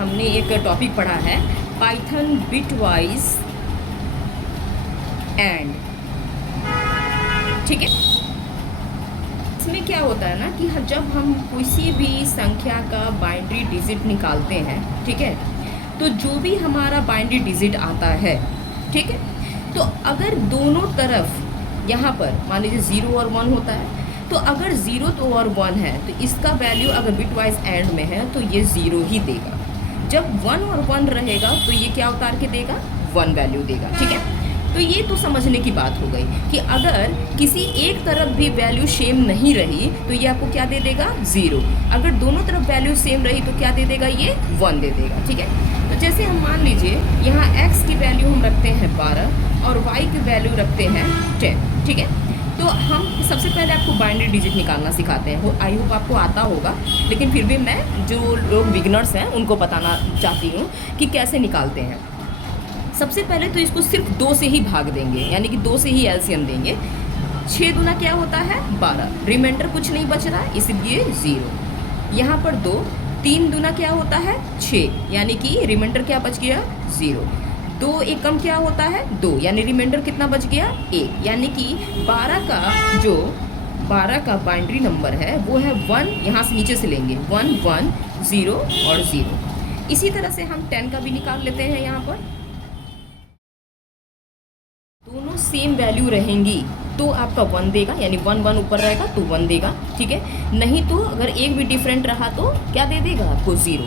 हमने एक टॉपिक पढ़ा है पाइथन बिटवाइज एंड, ठीक है। इसमें क्या होता है ना कि जब हम किसी भी संख्या का बाइनरी डिजिट निकालते हैं, ठीक है, तो जो भी हमारा बाइनरी डिजिट आता है, ठीक है, तो अगर दोनों तरफ यहाँ पर मान लीजिए 0 और 1 होता है, तो अगर 0 तो और 1 है तो इसका वैल्यू अगर बिटवाइज एंड में है तो ये 0 ही देगा। जब 1 और 1 रहेगा तो ये क्या उतार के देगा, 1 वैल्यू देगा, ठीक है। तो ये तो समझने की बात हो गई कि अगर किसी एक तरफ भी वैल्यू सेम नहीं रही तो ये आपको क्या दे देगा, 0। अगर दोनों तरफ वैल्यू सेम रही तो क्या दे देगा, ये 1 दे देगा, ठीक है। तो जैसे हम मान लीजिए यहाँ x की वैल्यू हम रखते हैं 12 और y की वैल्यू रखते हैं 10, ठीक है। तो हम सबसे पहले आपको बाइनरी डिजिट निकालना सिखाते हैं। आई होप आपको आता होगा, लेकिन फिर भी मैं जो लोग बिगनर्स हैं उनको बताना चाहती हूँ कि कैसे निकालते हैं। सबसे पहले तो इसको सिर्फ 2 से ही भाग देंगे, यानी कि 2 से ही एलसीएम देंगे। 6 दूना क्या होता है, 12, रिमाइंडर कुछ नहीं बच रहा इसलिए 0। यहाँ पर 2, 3 दूना क्या होता है 6, यानी कि रिमाइंडर क्या बच गया, 0। 2 एक कम क्या होता है 2, यानी रिमाइंडर कितना बच गया 1, यानी कि 12 का बाइनरी नंबर है वो है 1। यहाँ से नीचे से लेंगे 1 1 0 और 0। इसी तरह से हम 10 का भी निकाल लेते हैं। यहाँ पर दोनों सेम वैल्यू रहेंगी तो आपका 1 देगा, यानी 1 1 ऊपर रहेगा तो 1 देगा, ठीक है। नहीं तो अगर एक भी डिफरेंट रहा तो क्या दे देगा आपको, 0।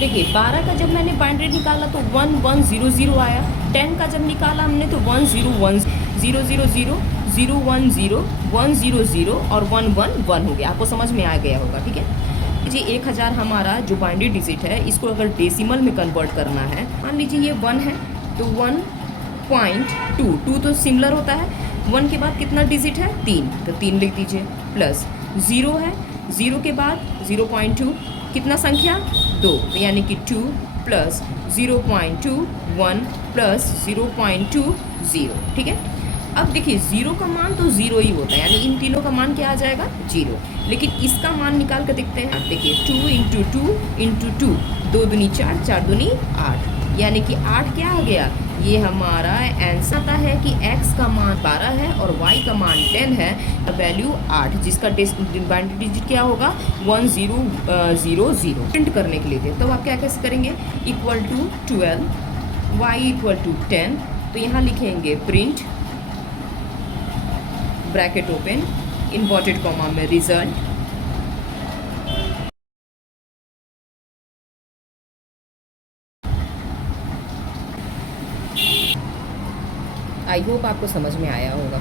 देखिए 12 का जब मैंने बाइनरी निकाला तो 1 1 0 0 आया। 10 का जब निकाला हमने तो 1 0 1 0 0 0 0 1 0 1 0 0 और 1 1 1 हो गया। आपको समझ में आ गया होगा, ठीक है जी। 1000 हमारा जो बाइनरी डिजिट है इसको अगर डेसिमल में कन्वर्ट करना है, मान लीजिए ये 1 है तो 1.2 तो सिमिलर होता है। 1 के बाद कितना डिजिट है, 3, तो 3 लिख दीजिए। प्लस 0 है, 0 के बाद 0.2 कितना संख्या 2, तो यानी कि 2 प्लस 0.21 प्लस 0.20, ठीक है। अब देखिए 0 का मान तो 0 ही होता है, यानी इन तीनों का मान क्या आ जाएगा, 0। लेकिन इसका मान निकाल कर देखते हैं। देखिए 2 इंटू 2 इंटू 2, 2 दूनी 4, 4 दूनी 8, यानी कि 8 क्या आ गया, ये हमारा आंसर आता है कि x का मान 12 है और y का मान 10 है, वैल्यू 8, जिसका बाइनरी डिजिट क्या होगा 1 0 0 0। प्रिंट करने के लिए तो आप क्या कैसे करेंगे, equal to 12 y equal to 10, तो यहाँ लिखेंगे print bracket open inverted comma में रिजल्ट। आई होप आपको समझ में आया होगा।